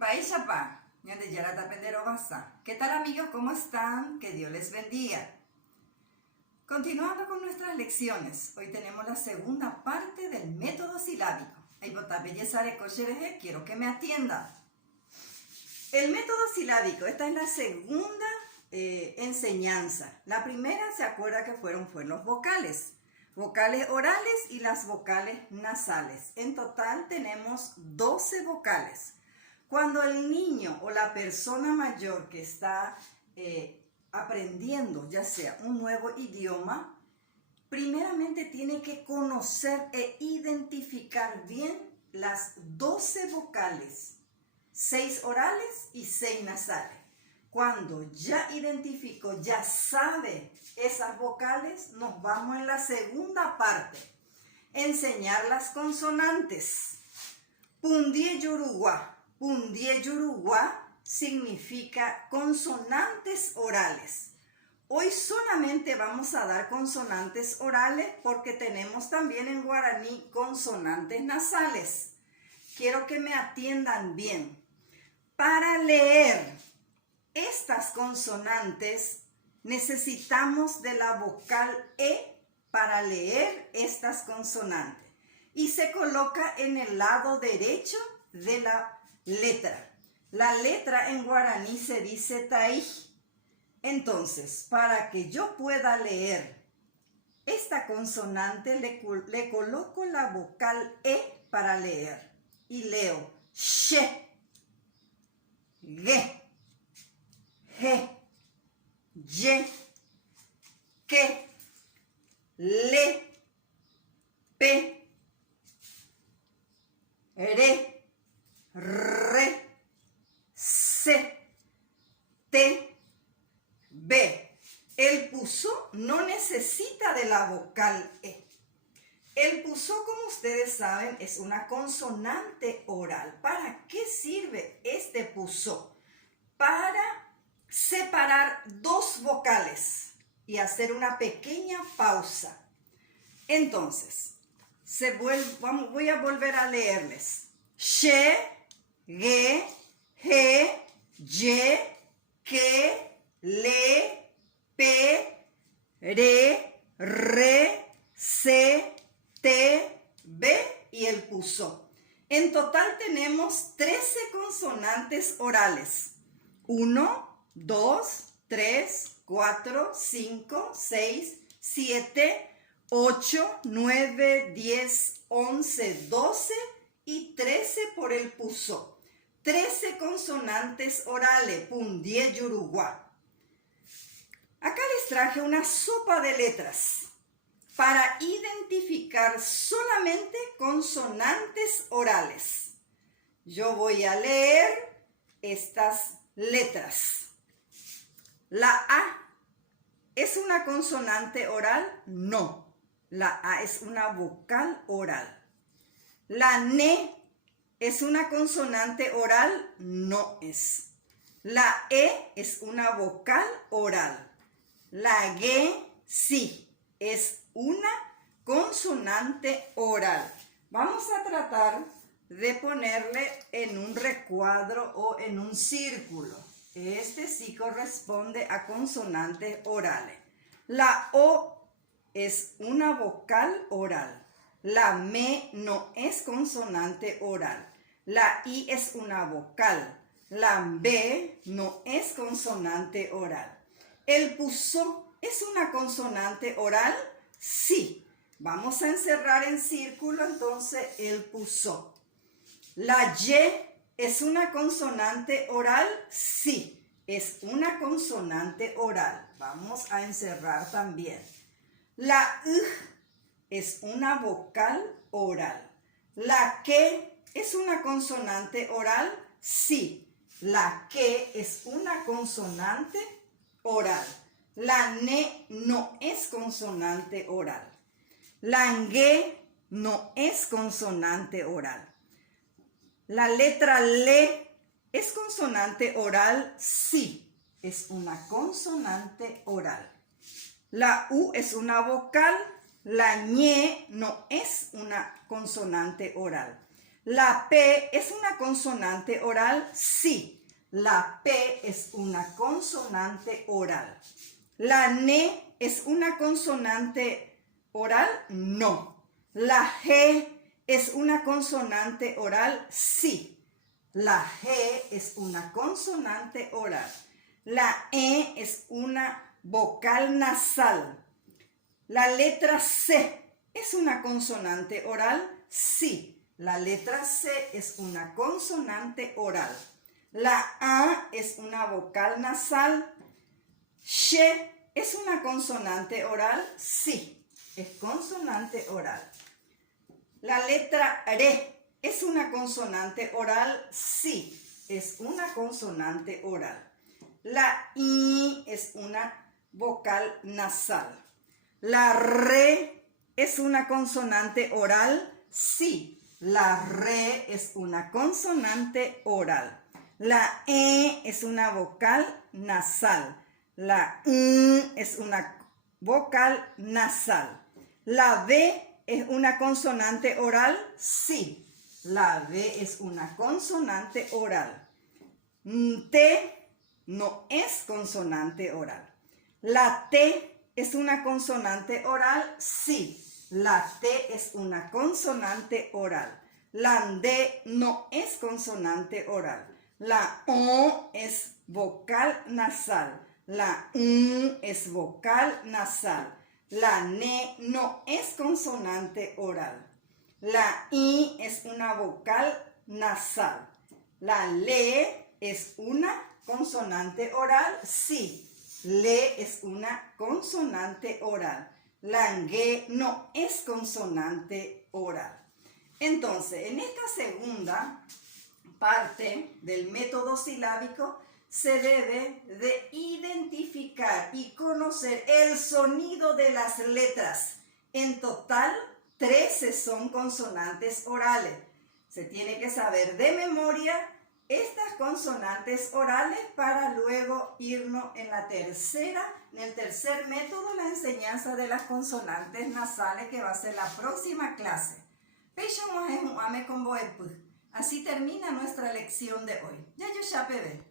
Baishapa, ñandeyara tapendero basa. ¿Qué tal amigos? ¿Cómo están? Que Dios les bendiga. Continuando con nuestras lecciones, hoy tenemos la segunda parte del método silábico. Quiero que me atiendan. El método silábico, esta es la segunda enseñanza. La primera, se acuerda que fueron los vocales. Vocales orales y las vocales nasales. En total tenemos 12 vocales. Cuando el niño o la persona mayor que está aprendiendo, ya sea un nuevo idioma, primeramente tiene que conocer e identificar bien las 12 vocales, 6 orales y 6 nasales. Cuando ya identificó, ya sabe esas vocales, nos vamos en la segunda parte. Enseñar las consonantes. Pundie Yoruba. Pundie Yoruba significa consonantes orales. Hoy solamente vamos a dar consonantes orales porque tenemos también en guaraní consonantes nasales. Quiero que me atiendan bien. Para leer estas consonantes necesitamos de la vocal E para leer estas consonantes. Y se coloca en el lado derecho de la letra. La letra en guaraní se dice taí. Entonces, para que yo pueda leer esta consonante, le coloco la vocal E para leer. Y leo she, ge, je, ye, que, le, pe, re, re, se, te, be. El pusó no necesita de la vocal E. El pusó, como ustedes saben, es una consonante oral. ¿Para qué sirve este pusó? Para separar dos vocales y hacer una pequeña pausa. Entonces, voy a volver a leerles. She, ge, je, ye, que, le, pe, re, re, se, te, be y el pusó. En total tenemos 13 consonantes orales. 1, 2, 3, 4, 5, 6, 7, 8, 9, 10, 11, 12 y 13 por el pusó. 13 consonantes orales, Pundie Yoruba. Acá les traje una sopa de letras para identificar solamente consonantes orales. Yo voy a leer estas letras. La A, ¿es una consonante oral? No. La A es una vocal oral. La N, ¿es una consonante oral? No es. La E es una vocal oral. La G, sí, es una consonante oral. Vamos a tratar de ponerle en un recuadro o en un círculo. Este sí corresponde a consonantes orales. La O es una vocal oral. La M no es consonante oral. La I es una vocal. La B no es consonante oral. ¿El pusó es una consonante oral? Sí. Vamos a encerrar en círculo entonces el pusó. ¿La Y es una consonante oral? Sí, es una consonante oral. Vamos a encerrar también. La U es una vocal oral. ¿La que es una consonante oral? Sí, la que es una consonante oral. La N no es consonante oral. La Ng no es consonante oral. La letra L es consonante oral, sí, es una consonante oral. La U es una vocal, la ñ no es una consonante oral. ¿La P es una consonante oral? Sí, la P es una consonante oral. ¿La N es una consonante oral? No. ¿La G es una consonante oral? Sí. La G es una consonante oral. La E es una vocal nasal. ¿La letra C es una consonante oral? Sí, la letra C es una consonante oral. ¿La A es una vocal nasal? ¿Sh es una consonante oral? Sí, es consonante oral. ¿La letra R es una consonante oral? Sí, es una consonante oral. La I es una vocal nasal. ¿La R es una consonante oral? Sí, la R es una consonante oral. La E es una vocal nasal. La I es una vocal nasal. ¿La B es una consonante oral? Sí, la B es una consonante oral. T no es consonante oral. ¿La T es una consonante oral? Sí, la T es una consonante oral. La D no es consonante oral. La O es vocal nasal. La U es vocal nasal. La N no es consonante oral. La I es una vocal nasal. La L es una consonante oral. Sí, L es una consonante oral. La G no es consonante oral. Entonces, en esta segunda parte del método silábico se debe de identificar y conocer el sonido de las letras. En total, 13 son consonantes orales. Se tiene que saber de memoria estas consonantes orales para luego irnos en el tercer método, la enseñanza de las consonantes nasales, que va a ser la próxima clase. Así termina nuestra lección de hoy. Ya yo ya bebé.